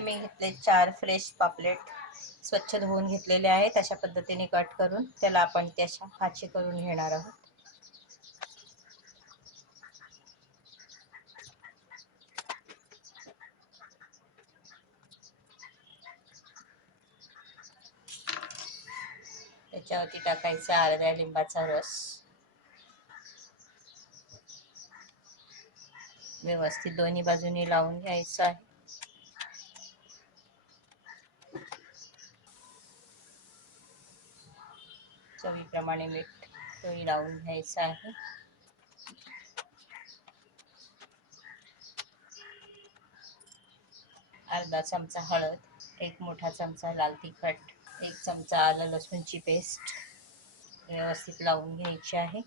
इथे मी घेतले 4 फ्रेश पापलेट, स्वच्छ धुवून घेतलेले आहेत. अशा पद्धतीने कट करून त्याला आपण त्याच्या भाजी करून घेणार आहोत. त्याच्यावरती टाकायचा अर्ध्या लिंबाचा रस, व्यवस्थित दोन्ही बाजूनी लावून घ्यायचं आहे. चवीप्रमाणे मीठ तोही लावून घ्यायचं आहे. अर्धा चमचा हळद, 1 मोठा चमचा लाल तिखट, 1 चमचा आलं लसूणची पेस्ट व्यवस्थित लावून घ्यायची आहे.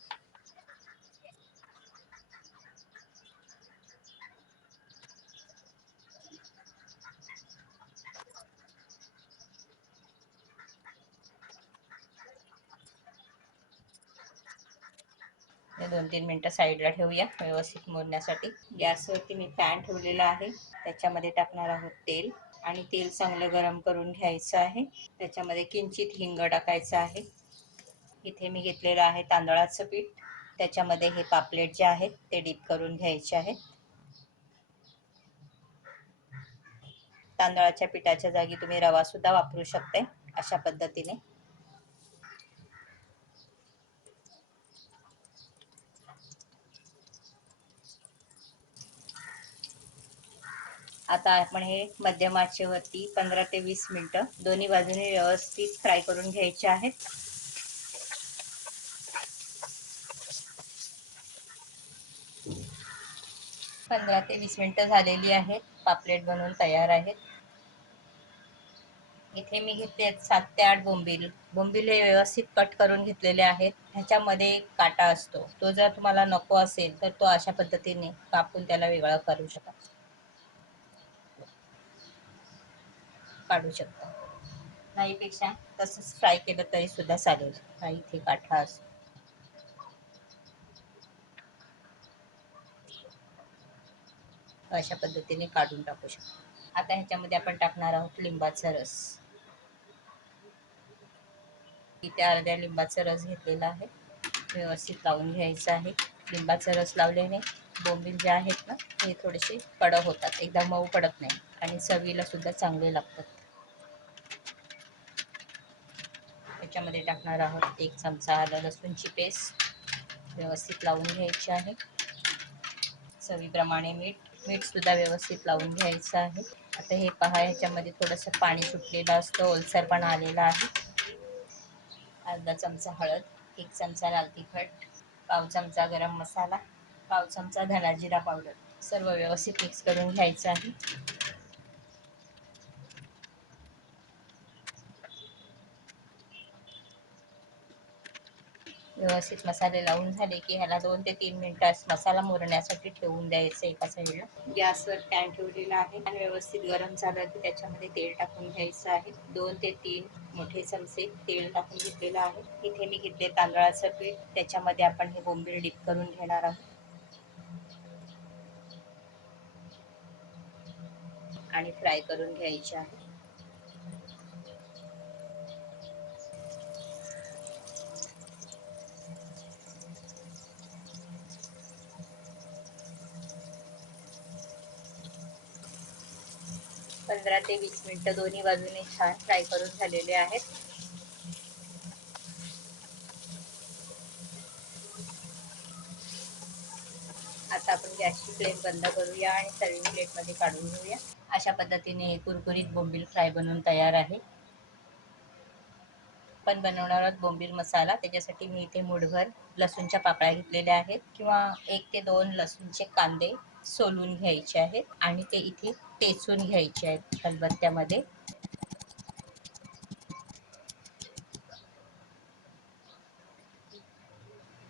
हे 2-3 मिनिटं साईडला ठेवूया व्यवस्थित मुरण्यासाठी. गॅसवरती मी पॅन ठेवलेला आहे. त्याच्यामध्ये टाकणार आहोत तेल आणि तेल चांगलं गरम करून घ्यायचं आहे. त्याच्यामध्ये किंचित हिंग टाकायचं आहे. इथे मी घेतलेलं आहे तांदळाचं पीठ. त्याच्यामध्ये हे पापलेट जे आहेत ते डीप करून घ्यायचे आहेत. तांदळाच्या पिठाच्या जागी तुम्ही रवा सुद्धा वापरू शकता अशा पद्धतीने. आता आपण हे मध्यम आचेवरती 15 ते 20 मिनिटं दोन्ही बाजूने व्यवस्थित फ्राय करून घ्यायचे आहेत. 15 ते 20 मिनिटं झालेली आहेत. पापलेट बनवून तयार आहेत. इथे मी घेतले 7 ते 8 बोंबील. बोंबील हे व्यवस्थित कट करून घेतलेले आहेत. ह्याच्यामध्ये काटा असतो, तो जर तुम्हाला नको असेल तर तो अशा पद्धतीने कापून त्याला वेगळा काढू शकता. नाहीपेक्षा तसंच फ्राय केलं तरी सुद्धा चालेल. हा इथे काठा असतो. अशा पद्धतीने काढून टाकू शकतो. आता ह्याच्यामध्ये आपण टाकणार आहोत लिंबाचा रस. इथे अर्ध्या लिंबाचा रस घेतलेला आहे. व्यवस्थित लावून घ्यायचं आहे. लिंबाचा रस लावल्याने बोंबील जे आहेत ना हे थोडेसे कडक होतात, एकदम मऊ पडत नाही आणि चवीला सुद्धा चांगले लागतात. त्याच्यामध्ये टाकणार आहोत 1 चमचा आलं लसूणची पेस्ट. व्यवस्थित लावून घ्यायची आहे. चवीप्रमाणे मीठ सुद्धा व्यवस्थित लावून घ्यायचं आहे. आता हे पहा, ह्याच्यामध्ये थोडंसं पाणी सुटलेलं असतं, ओलसरपणा आलेला आहे. अर्धा चमचा हळद, 1 चमचा लाल तिखट, पाव चमचा गरम मसाला, पाव चमचा धना जिरा पावडर सर्व व्यवस्थित मिक्स करून घ्यायचं आहे. व्यवस्थित मसाले लावून झाले की ह्याला 2 ते 3 मिनिटं मसाला मुरण्यासाठी ठेवून द्यायचं एका साईडला. गॅसवर पॅन ठेवलेला आहे आणि व्यवस्थित गरम झालं की त्याच्यामध्ये तेल टाकून घ्यायचं आहे. 2 ते 3 मोठे चमचे तेल टाकून घेतलेलं आहे. इथे मी घेतले तांदळाचं पीठ. त्याच्यामध्ये आपण हे बोंबील डीप करून घेणार आहोत आणि फ्राय करून घ्यायचे आहे. पंधरा ते 20 मिनिटं दोन्ही बाजूने छान फ्राय करून झालेले आहेत. आता आपण गॅसची फ्लेम बंद करूया आणि सर्विंग प्लेटमध्ये काढून घेऊया. अशा पद्धतीने कुरकुरीत बोंबील फ्राय बनवून तयार आहे. पण बनवणार आहोत बोंबील मसाला. त्याच्यासाठी मी इथे मूठभर लसूणच्या पाकळ्या घेतलेल्या आहेत किंवा 1 ते 2 लसूणचे कांदे सोलून घ्यायचे आहेत आणि ते इथे टेचून घ्यायचे आहेत खलबत्त्यामध्ये.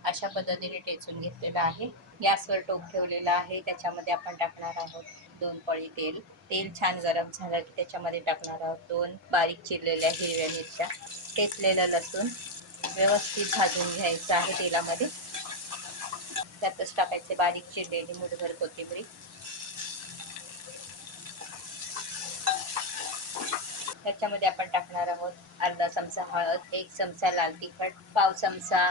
अशा पद्धतीने टेचून घेतलेला आहे. गॅसवर टोप ठेवलेला आहे. त्याच्यामध्ये आपण टाकणार आहोत 2 पळी तेल. तेल छान गरम झालं की त्याच्यामध्ये टाकणार आहोत 2 बारीक चिरलेल्या हिरव्या मिरच्या, ठेचलेलं लसूण व्यवस्थित भाजून घ्यायचं आहे तेलामध्ये. त्यातच टाकायचे बारीक चिरलेली मूठभर कोथिंबीर. त्याच्यामध्ये आपण टाकणार आहोत अर्धा चमचा हळद, 1 चमचा लाल तिखट, पाव चमचा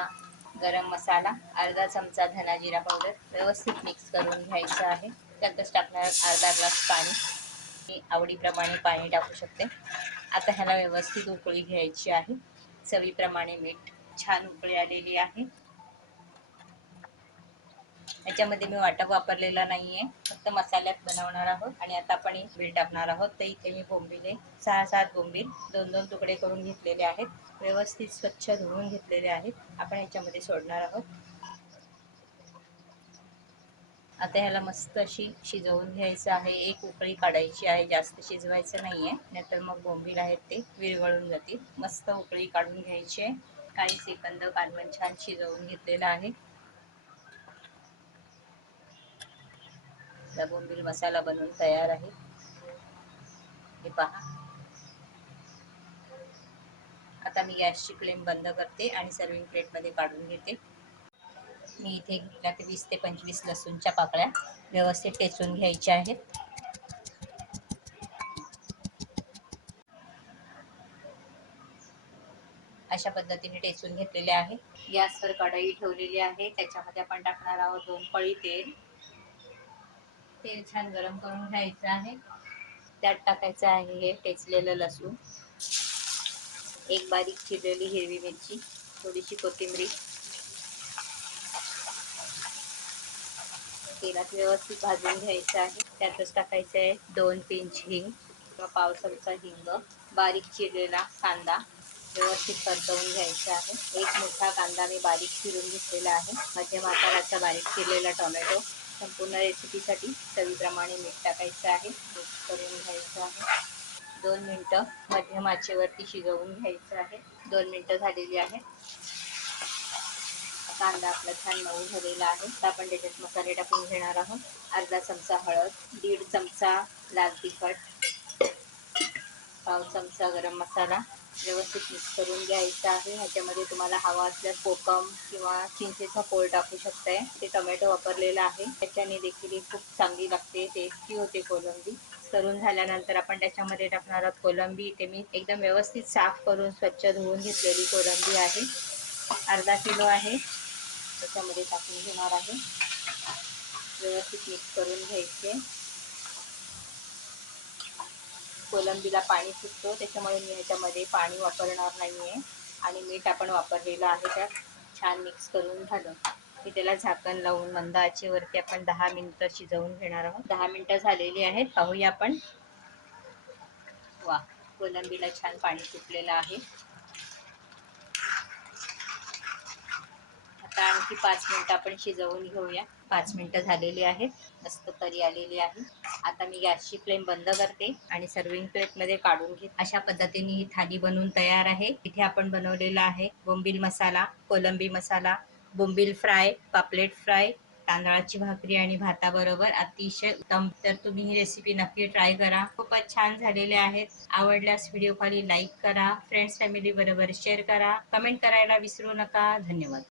गरम मसाला, अर्धा चमचा धना जिरा पावडर. व्यवस्थित मिक्स करून घ्यायचं आहे. त्यातच टाकणार अर्धा ग्लास पाणी. मी आवडीप्रमाणे पाणी टाकू शकते. आता ह्याला व्यवस्थित उकळी घ्यायची आहे. चवीप्रमाणे मीठ. छान उकळी आलेली आहे. याच्यामध्ये मी वाटप वापरलेला नाहीये, फक्त मसाल्यात बनवणार आहोत. आणि आता आपण बोंबील टाकणार आहोत. तर इथे मी बोंबिले 6-7 बोंबील 2-2 तुकडे करून घेतलेले आहेत. व्यवस्थित स्वच्छ धुवून घेतलेले आहेत. आपण याच्यामध्ये सोडणार आहोत. आता ह्याला मस्त अशी शिजवून घ्यायचं आहे. एक उकळी काढायची आहे, जास्त शिजवायचं नाहीये, नाहीतर मग बोंबील आहेत ते विरघळून जातील. मस्त उकळी काढून घ्यायची आहे. काही सेकंद कालवण छान शिजवून घेतलेलं आहे. बोंबील मसाला बनवून तयार आहे. हे पहा. आता मी गॅसची फ्लेम बंद करते आणि सर्विंग प्लेटमध्ये काढून घेते. मी इथे घेतल्या ते 20 ते 25 लसूणच्या पाकळ्या व्यवस्थित टेचून घ्यायच्या आहेत. अशा पद्धतीने टेचून घेतलेले आहे. गॅसवर कढई ठेवलेली आहे. त्याच्यामध्ये आपण टाकणार आहोत 2 पळी तेल. तेल छान गरम करून घ्यायचं आहे. त्यात टाकायचं आहे हे टेचलेलं लसूण, एक बारीक चिरलेली हिरवी मिरची, थोडीशी कोथिंबीर. तेलात व्यवस्थित भाजून घ्यायचं आहे. त्यातच टाकायचं आहे 2 पिंच हिंग किंवा पाव चमचा हिंग, बारीक चिरलेला कांदा व्यवस्थित परतवून घ्यायचा आहे. एक मोठा कांदा मी बारीक चिरून घेतलेला आहे. मध्यम आकाराचा बारीक चिरलेला टोमॅटो. संपूर्ण रेसिपीसाठी चवीप्रमाणे मीठ टाकायचं आहे. मिक्स करून घ्यायचं आहे. 2 मिनिटं मध्यम आचेवरती शिजवून घ्यायचं आहे. 2 मिनिटं झालेली आहे. कांदा आपला छान मऊ झालेला आहे. आता आपण त्याच्यात मसाले टाकून घेणार आहोत. अर्धा चमचा हळद, 1.5 चमचा लाल तिखट, पाव चमचा गरम मसाला. व्यवस्थित मिक्स करून घ्यायचं आहे. ह्याच्यामध्ये तुम्हाला हवा असल्यास कोकम किंवा चिंचेचा कोळ टाकू शकताय. ते टोमॅटो वापरलेला आहे, त्याच्याने देखील खूप चांगली लागते, टेस्टी होते कोलंबी. करून झाल्यानंतर आपण त्याच्यामध्ये टाकणार आहोत कोलंबी. इथे मी एकदम व्यवस्थित साफ करून स्वच्छ धुवून घेतलेली कोलंबी आहे. अर्धा किलो आहे. त्याच्यामध्ये टाकून घेणार आहे. व्यवस्थित मिक्स करून घ्यायचे. कोलंबीला पाणी सुटतो, त्याच्यामुळे मी ह्याच्यामध्ये पाणी वापरणार नाहीये. आणि मीठ आपण वापरलेलं आहे. त्यात छान मिक्स करून झालं की त्याला झाकण लावून मंद आचेवरती आपण 10 मिनिटं शिजवून घेणार आहोत. 10 मिनिटं झालेली आहेत. पाहूया आपण. वा, कोलंबीला छान पाणी सुटलेलं आहे. आता आणखी 5 मिनिटं आपण शिजवून घेऊया. 5 मिनिटं झालेली आहेत. मस्त तरी आलेली आहे. आता मी गॅसची फ्लेम बंद करते आणि सर्विंग प्लेटमध्ये काढून घेते. अशा पद्धतीने ही थाली बनवून तयार आहे. इथे आपण बनवलेला आहे बोंबील मसाला, कोलंबी मसाला, बोंबील फ्राय, पापलेट फ्राय, तांदळाची भाकरी आणि भाताबरोबर अतिशय उत्तम. तर तुम्ही ही रेसिपी नक्की ट्राय करा. खूपच छान झालेले आहेत. आवडल्यास व्हिडिओ खाली लाईक करा, फ्रेंड्स फॅमिली बरोबर शेअर करा, कमेंट करायला विसरू नका. धन्यवाद.